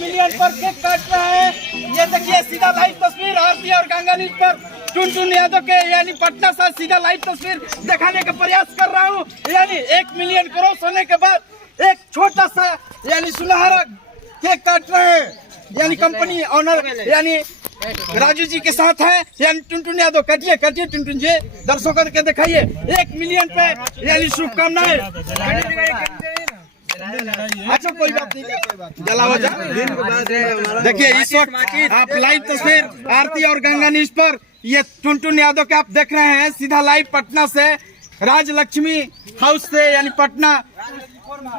Million पर cake काट रहे हैं। ये देखिए सीधा लाइव तस्वीर आरती और गंगा न्यूज पर टुनटुन यादव के यानी पटना से सीधा लाइव तस्वीर दिखाने का प्रयास कर रहा हूँ। यानी 1 मिलियन क्रॉस होने के बाद एक छोटा सा यानी सुनहरा केक काट रहे हैं। यानी कंपनी ऑनर यानी राजू जी के साथ है यानी टुनटुन यादव। काटिए काटिए टुनटुन जी, दर्शकों के दिखाइए 1 मिलियन पे यानी शुभकामनाएं। अच्छा कोई बात नहीं, जलावा जा। देखिए इस वक्त आप लाइव तस्वीर आरती और गंगा न्यूज पर ये टुनटुन यादव के आप देख रहे हैं सीधा लाइव पटना से राजलक्ष्मी हाउस से यानी पटना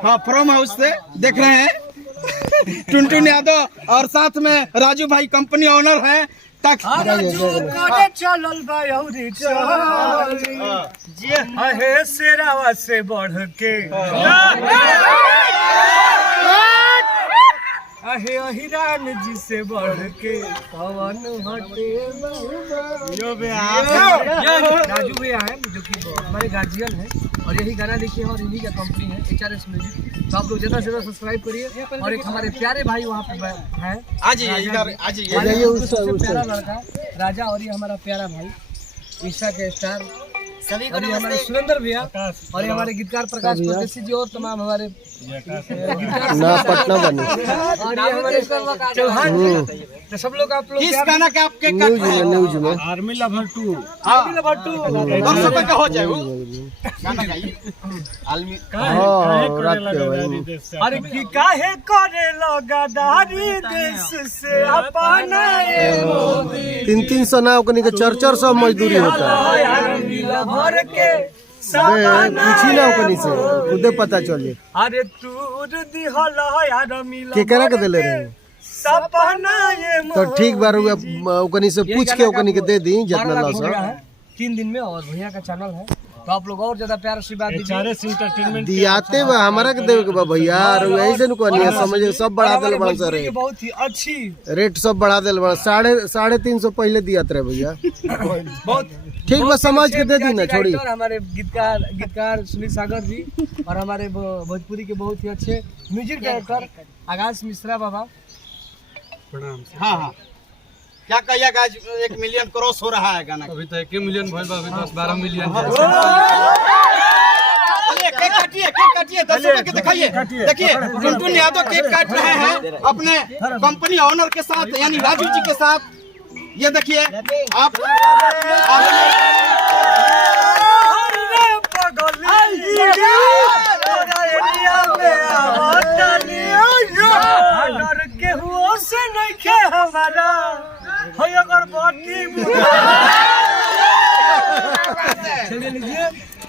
फार्म हाउस से देख रहे हैं टुनटुन यादव और साथ में राजू भाई कंपनी ओनर है। शेरावा से बढ़ के अहे अहिरान जी से बढ़ के पवन हटे राजू भैया है जो कि हमारे गार्जियन है और यही गाना लिखे हैं और इन्हीं का कंपनी है HRS म्यूजिक। तो आप लोग ज्यादा से ज्यादा सब्सक्राइब करिए और एक हमारे प्यारे भाई वहाँ पे है प्यारा लड़का राजा और ये हमारा प्यारा भाई ईशा के स्टार और ये हमारे सुरेंद्र भैया और ये हमारे गीतकार प्रकाश परदेसी जी और तमाम हमारे ना पटना बने और ये हमारे चौहान तो सब लोग आप लोग किस गाना का आपके न्यूज में आर्मी लवर 2 दर्शकों का हो जाए वो गाना गाइए। अरे की काहे करे लगादारी देश से अपना 300 ना ओकनी के 400 मजदूरी होता है। भर के पूछी ना ओकनी से खुदे पता चले। अरे तूर दिहल यार मिला के करा के देले रहे सपना ये तो ठीक बार ओकनी से पूछ के ओकनी के दे दी जितना ना सब 3 दिन में और भैया का चैनल है तो आप लोग और ज्यादा प्यार आशीर्वाद दीजिए। दियाते बा हमारा के देवे के बा भैया और ऐसे न कोनी समझ सब बढ़ा देल बड़ा सर बहुत ही अच्छी रेट सब बढ़ा देल बड़ा 350 पहले दियात रहे भैया बहुत ठीक बस समझ के दे दी ना छोड़ी। हमारे गीतकार सुनील सागर जी और हमारे भोजपुरी के बहुत ही अच्छे म्यूजिक डायरेक्टर आकाश मिश्रा बाबा प्रणाम। हाँ हाँ क्या कहिएगा आज 1 मिलियन क्रॉस हो रहा है गाना। अभी तो 1 मिलियन भइल बा, अभी 10-12 मिलियन केक काटिए दर्शकों के दिखाइए। देखिए टुनटुन यादव केक काट रहे हैं अपने कंपनी ओनर के साथ यानी राजू जी के साथ। ये देखिए आप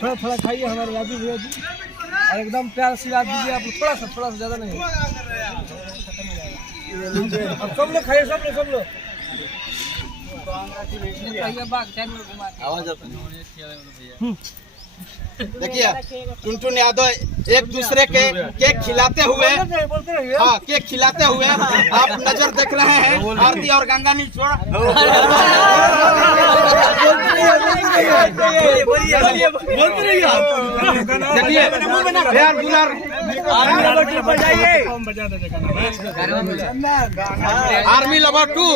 थोड़ा थोड़ा खाइए हमारे राजू भैया जी और एकदम प्यार से याद दीजिए आप लोग थोड़ा सा ज्यादा नहीं। अब सब लोग खाइए सब लोग देखिए टुनटुन यादव एक दूसरे के केक खिलाते हुए केक खिलाते हुए आप नजर देख रहे हैं आरती और गंगा न्यूज पर। देखिए प्यार दुलार आर्मी लवर 2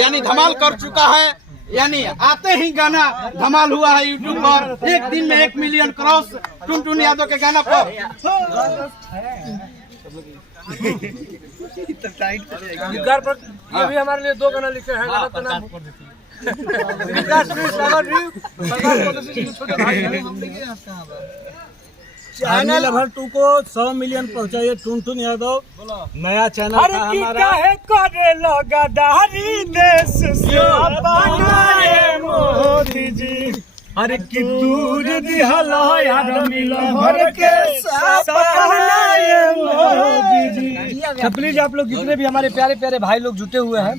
यानी धमाल कर चुका है। यानी आते ही गाना धमाल हुआ है यूट्यूब पर। एक दिन में 1 मिलियन क्रॉस टुनटुन यादव के गाना पर। ये भी हमारे लिए 2 गाना लिखे हैं। गाना का नाम आर्मी लवर 2 को 100 मिलियन पहुंचाइए टुनटुन यादव नया चैनल था हमारा। करे लगादारी देश से मोदी जी अरे कि दूर दिहल यार मिला भर के सपना ये मोदी जी। प्लीज आप लोग जितने भी हमारे प्यारे प्यारे भाई लोग जुटे हुए हैं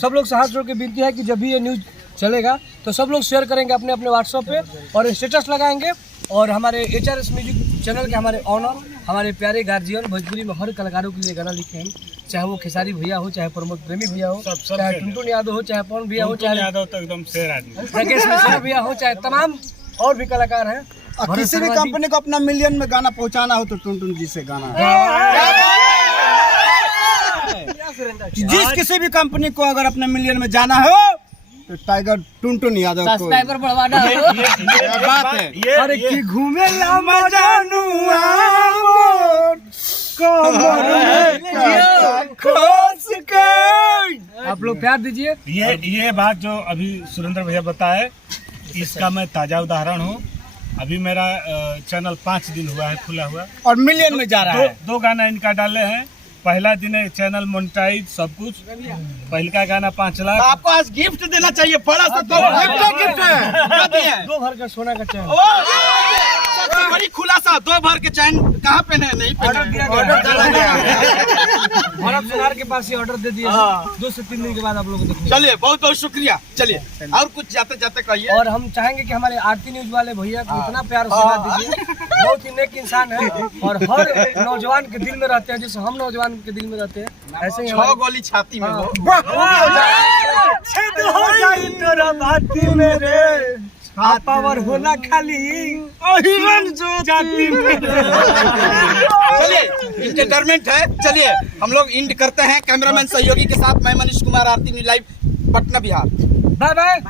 सब लोग से हाथ जोड़ के विनती है कि जब भी ये न्यूज चलेगा तो सब लोग शेयर करेंगे अपने अपने व्हाट्सएप पे और स्टेटस लगाएंगे। और हमारे HRS म्यूजिक चैनल के हमारे ऑनर हमारे प्यारे गार्जियन भोजपुरी में हर कलाकारों के लिए गाना लिखे हैं, चाहे वो खेसारी भैया हो, चाहे प्रमोद प्रेमी भैया हो, चाहे टुनटुन यादव हो, चाहे पवन भैया हो, चाहे यादव तो एकदम शेर आदमी राकेश मिश्रा भैया हो, चाहे तमाम और भी कलाकार हैं। किसी भी कंपनी को अपना मिलियन में गाना पहुंचाना हो तो टुनटुन जी से गाना कि जिस किसी भी कंपनी को अगर अपने मिलियन में जाना हो तो टाइगर टुनटुन यादव को सब्सक्राइबर बढ़वाना हो। ये बात है। अरे कि घूमे ला मजानुआ मोर कमर में खोस के। आप लोग प्यार दीजिए। ये बात जो अभी सुरेंद्र भैया बताए, इसका मैं ताजा उदाहरण हूँ। अभी मेरा चैनल 5 दिन हुआ है खुला हुआ, और मिलियन में जा रहा है। दो गाना इनका डाले हैं। पहला दिन है चैनल मोनेटाइज सब कुछ। पहले का गाना 5 लाख। आपको आज गिफ्ट देना चाहिए, बड़ा सा गिफ्ट है। क्या दिया है? 2 भर का सोना का चैन। सबसे बड़ी खुलासा, 2 भर के चैन कहाँ पे नहीं ऑर्डर दिया गया। ऑर्डर डाला गया है। भरत सुनार के पास ही ऑर्डर दे दिया। 2 से 3 दिन के बाद आप लोगों को देखिए। चलिए, बहुत बहुत शुक्रिया। चलिए, और कुछ जाते जाते कहिए। और हम चाहेंगे कि हमारे आरती न्यूज वाले भैया को इतना प्यार आशीर्वाद दीजिए। बहुत ही नेक इंसान है और हर नौजवान के दिल में रहते हैं, जैसे हम नौजवान के दिल में रहते हैं ऐसे ही 6 गोली छाती में हो। छेद हो जाई तोरा बाती मेरे पावर होला खाली अहिरन जो जाती मेरे। चलिए, इंटरटेनमेंट है। चलिए, हम लोग इंड करते हैं कैमरामैन सहयोगी के साथ। मैं Manish Kumar, Aarti news live, Patna, Bihar. Bye bye.